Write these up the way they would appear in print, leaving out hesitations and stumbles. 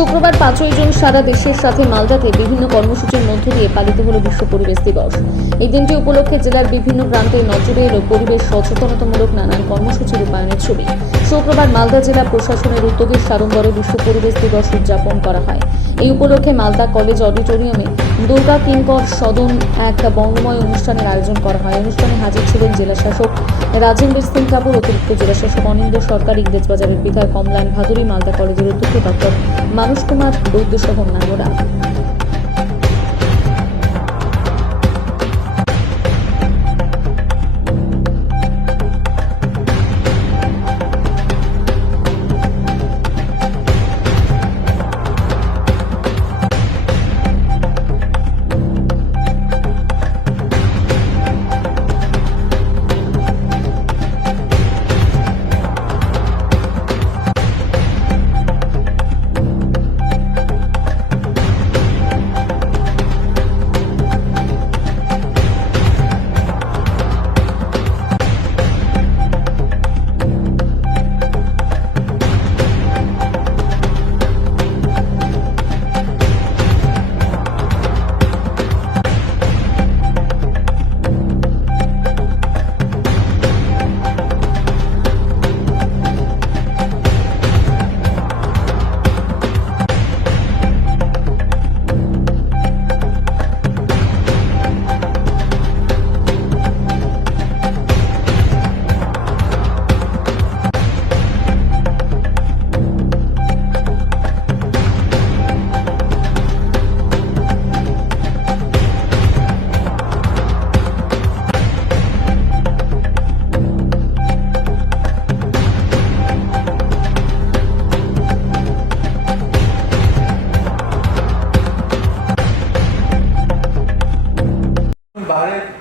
শুক্রবার 5ই জুন সারা দেশের সাথে মালদাতে বিভিন্ন কর্মসূচির মধ্য দিয়ে পালিত হলো বিশ্ব পরিবেশ দিবস। এই দিনটি উপলক্ষে জেলার বিভিন্ন প্রান্তে নজরে এলো পরিবেশ সচেতনতামূলক নানান কর্মসূচি রূপায়ণের ছবি। শুক্রবার মালদা জেলা প্রশাসনের উদ্যোগে সাড়ম্বরে বিশ্ব পরিবেশ দিবস উদযাপন করা হয়। এই উপলক্ষে মালদা কলেজ অডিটোরিয়ামে দুর্গা কিঙ্কর সদন এক বঙ্গময় অনুষ্ঠানের আয়োজন করা হয়। অনুষ্ঠানে হাজির ছিলেন জেলা শাসক রাজেন্দ্র সিং কাপুর, অতিরিক্ত জেলা শাসক অনিন্দ্য সরকার, ইংরেজবাজারের বিধায়ক কমলায়ন ভাদুরী, মালদা কলেজের অধ্যক্ষ ডক্টর মানুষ কুমার বৈদ্য সহ অন্যান্যরা।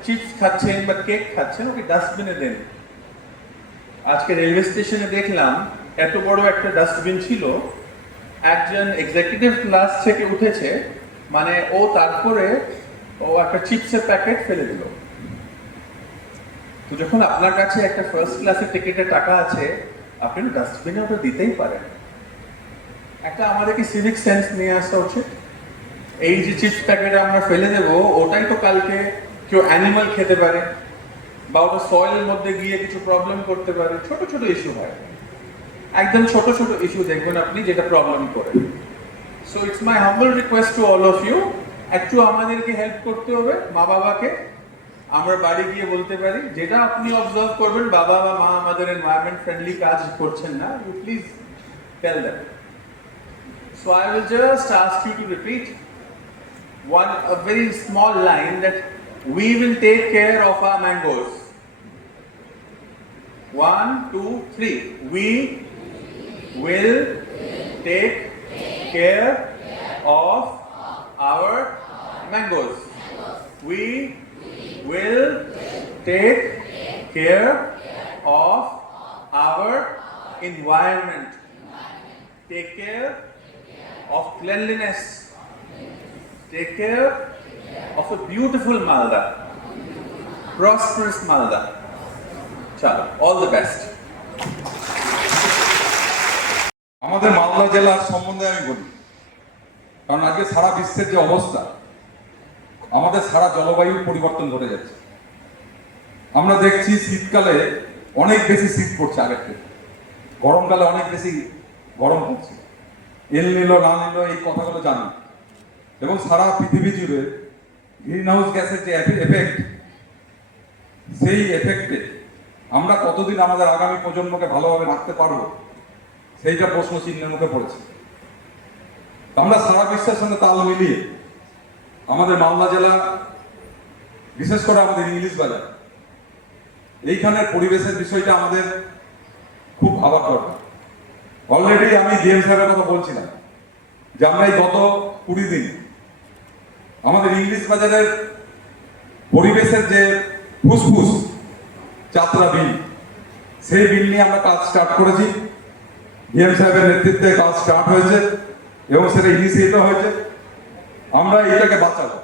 চিপস খাচ্ছেন বা কেক খাচ্ছেন, ওকে ডাস্টবিনে দেন। আজকে রেলওয়ে স্টেশনে দেখলাম এত বড় একটা ডাস্টবিন ছিল, একজন এক্সিকিউটিভ ক্লাস থেকে উঠেছে, মানে তারপরে একটা চিপসের প্যাকেট ফেলে দিল। তো যখন আপনার কাছে একটা ফার্স্ট ক্লাসের টিকিটের টাকা আছে, আপনি ডাস্টবিনে ওটা দিতেই পারেন। একটা আমাদেরকে সিভিক সেন্স নিয়ে আসা উচিত। এই যে চিপস প্যাকেট আমরা ফেলে দেবো, ওটাই তো কালকে কেউ অ্যানিমাল খেতে পারে বা ওটা সয়েলের মধ্যে গিয়ে কিছু প্রবলেম করতে পারে। ছোট ছোট ইস্যু হয়, একদম ছোট ছোট ইস্যু দেখবেন আপনি যেটা প্রবলেম করে। So it's my humble request to all of you, একটু আমাদেরকে হেল্প করতে হবে। মা বাবাকে আমরা বাড়ি গিয়ে বলতে পারি, যেটা আপনি অবজার্ভ করবেন বাবা বা মা আমাদের এনভায়রনমেন্ট ফ্রেন্ডলি কাজ করছেন না, you please tell them. So I will just ask you to repeat a very small line that we will take care of our mangoes. 1, 2, 3. We will take care of our mangoes. We will take care of our environment. Take care of cleanliness. Take care of a beautiful Malda, prosperous Malda. Chalo, all the best. আমাদের মালদা জেলার সম্বন্ধে আমি বলি, কারণ আজকে সারা বিশ্বের যে অবস্থা, আমাদের সারা জলবায়ু পরিবর্তন ঘটে যাচ্ছে। আমরা দেখছি শীতকালে অনেক বেশি শীত পড়ছে আগের থেকে, গরমকালে অনেক বেশি গরম পড়ছে। এল নিলো না নিলো এই কথাগুলো জানি, এবং সারা পৃথিবী জুড়ে গ্রিন হাউস গ্যাসের যে এফেক্ট, সেই এফেক্টে আমরা কতদিন আমাদের আগামী প্রজন্মকে ভালোভাবে রাখতে পারবো, সেইটা প্রশ্ন চিহ্নের মুখে পড়েছে। আমরা সারা বিশ্বের সঙ্গে তাল মিলিয়ে আমাদের মালদা জেলা, বিশেষ করে আমাদের ইংলিশ বাজার, এইখানের পরিবেশের বিষয়টা আমাদের খুব ভাবার দরকার। অলরেডি আমি ডিএম সাহেবের কথা বলছিলাম যে আমরা এই গত 20 দিন আমাদের ইংলিশ বাজারের পরিবেশের যে ফুসফুস যাত্রা বিল, সেই বিল নিয়ে আমরা কাজ স্টার্ট করেছি। ডিএম সাহেবের নেতৃত্বে কাজ স্টার্ট হয়েছে এবং সেটা ইনিশিয়েটিভ হয়েছে। আমরা এটাকে বাঁচাবো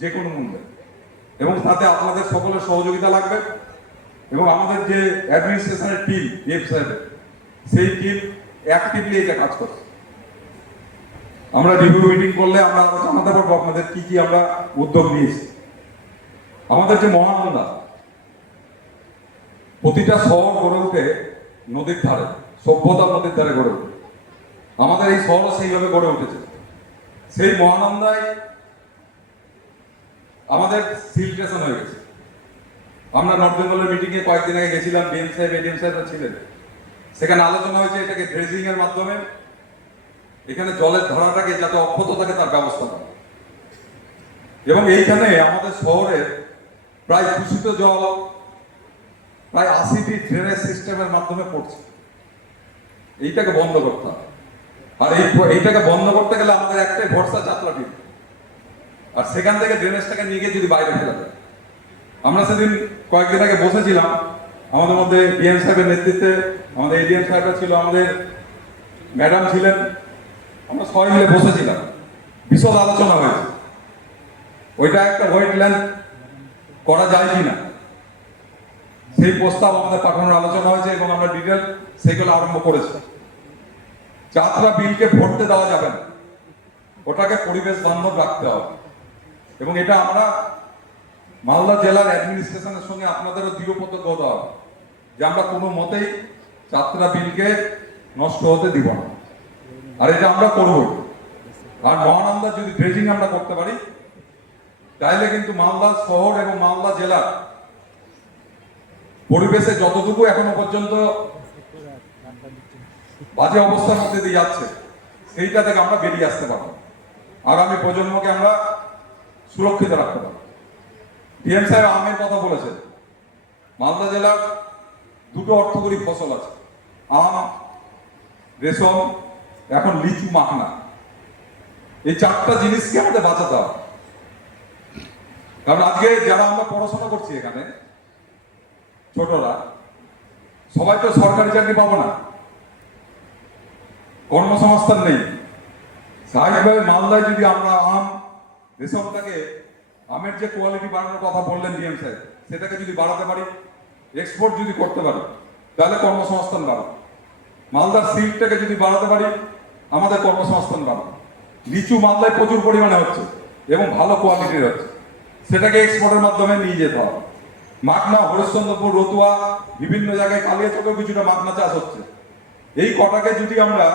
যে কোনো মূল্যে, এবং তাতে আপনাদের সকলের সহযোগিতা লাগবে। এবং আমাদের যে অ্যাডমিনিস্ট্রেশনের টিম, ডিএম সাহেবের, সেই টিম অ্যাক্টিভলি এটা কাজ করছে। আমরা রিভিউ মিটিং করলে আমরা আরো জানাতে পারবো আপনাদের কি কি আমরা উদ্যোগ নিয়েছি। আমাদের যে মহানন্দা, প্রতিটা শহর গড়ে ওঠে নদীর ধারে, সভ্যতা নদীর ধারে গড়ে ওঠে। আমাদের এই শহরও সেইভাবে গড়ে উঠেছে। সেই মহানন্দায় আমাদের সিল স্টেশন হয়ে গেছে। আমরা নর্থ বেঙ্গলের মিটিং এ কয়েকদিন আগে গেছিলাম, বিএম সাহেব এডিএম সাহেবরা ছিলেন, সেখানে আলোচনা হয়েছে এটাকে ড্রেজিং এর মাধ্যমে এখানে জলের ধারাটাকে যাতে অক্ষত থাকে তার ব্যবস্থা করা। এবং এইখানে আমাদের শহরে প্রায় দূষিত জল প্রায় 80টি ড্রেনেজ সিস্টেমের মাধ্যমে পড়ছে। এইটাকে বন্ধ করতে হবে। আর এইটাকে বন্ধ করতে গেলে আমাদের একটাই ভরসা, যাত্রাটি। আর সেখান থেকে ড্রেনেজটাকে নিয়ে গিয়ে যদি বাইরে ফেলা যায়। আমরা সেদিন কয়েকদিন আগে বসেছিলাম, আমাদের মধ্যে ডিএম সাহেবের নেতৃত্বে আমাদের এডিএম সাহেবরা ছিল, আমাদের ম্যাডাম ছিলেন, আমরা সবাই মিলে বসেছিলাম, বিশদ আলোচনা হয়েছে ওইটা একটা ওয়েটল্যান্ড করা যায় কিনা সেই প্রস্তাব আমাদের পাঠানোর আলোচনা হয়েছে এবং আমরা ডিটেল সেইগুলো আরম্ভ করেছি। যাত্রা বিলকে ভরতে দেওয়া যাবে না, ওটাকে পরিবেশ বান্ধব রাখতে হবে। এবং এটা আমরা মালদা জেলার অ্যাডমিনিস্ট্রেশনের সঙ্গে আপনাদেরও দৃঢ় প্রতিজ্ঞ হতে হবে যে আমরা কোনো মতেই যাত্রা বিলকে নষ্ট হতে দিব না। আর এটা আমরা করব। আর মহানন্দা যদি ড্রেজিং আমরা করতে পারি তাহলে কিন্তু মালদা শহর এবং মালদা জেলার পরিবেশে যতটুকু এখনো পর্যন্ত বাজে অবস্থার মধ্যে দিয়ে যাচ্ছে সেইটা থেকে আমরা বেরিয়ে আসতে পারবো, আগামী প্রজন্মকে আমরা সুরক্ষিত রাখতে পারবো। ডিএম সাহেব আমের কথা বলেছেন। মালদা জেলার দুটো অর্থকরী ফসল আছে, আম, রেশম, এখন লিচু, মাখনা। এই চারটা জিনিসকে আমাদের বাঁচাতে হবে। কারণ আজকে যারা আমরা পড়াশোনা করছি এখানে ছোটরা, সবাই তো সরকারি চাকরি পাবো না, কর্মসংস্থান নেই। স্বাভাবিকভাবে মালদায় যদি আমরা আম, রেশমটাকে, আমের যে কোয়ালিটি বাড়ানোর কথা বললেন ডিএম সাহেব, সেটাকে যদি বাড়াতে পারি, এক্সপোর্ট যদি করতে পারি, তাহলে কর্মসংস্থান বাড়বে। মালদার সিল্কটাকে যদি বাড়াতে পারি, আমাদের কর্মসংস্থান বাড়বে। লিচু মালদায় প্রচুর পরিমাণে হচ্ছে এবং ভালো কোয়ালিটির হচ্ছে, সেটাকে এক্সপোর্টের মাধ্যমে নিয়ে যেতে হবে। মাখনা, হরিশ্চন্দ্রপুর, রতুয়া, বিভিন্ন জায়গায় কালিয়াচকেও কিছুটা মাখনা চাষ হচ্ছে। এই কটাকে যদি আমরা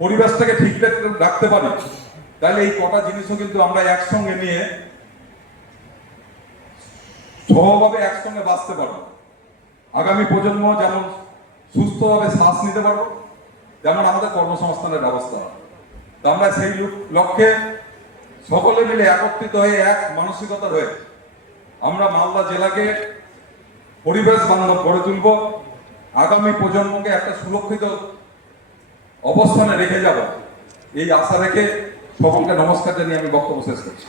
পরিবেশটাকে ঠিকঠাক রাখতে পারি, তাহলে এই কটা জিনিসও কিন্তু আমরা একসঙ্গে নিয়ে সহভাবে একসঙ্গে বাঁচতে পারবো। আগামী প্রজন্ম যেমন সুস্থভাবে শ্বাস নিতে পারবো, তেমন আমাদের কর্মসংস্থানের ব্যবস্থা হবে। তো আমরা সেই লক্ষ্যে সকলে মিলে একত্রিত হয়ে এক মানসিকতার হয়ে আমরা মালদা জেলাকে পরিবেশ বান্ধব গড়ে তুলব, আগামী প্রজন্মকে একটা সুরক্ষিত অবস্থানে রেখে যাব, এই আশা রেখে সকলকে নমস্কার জানিয়ে আমি বক্তব্য শেষ করছি।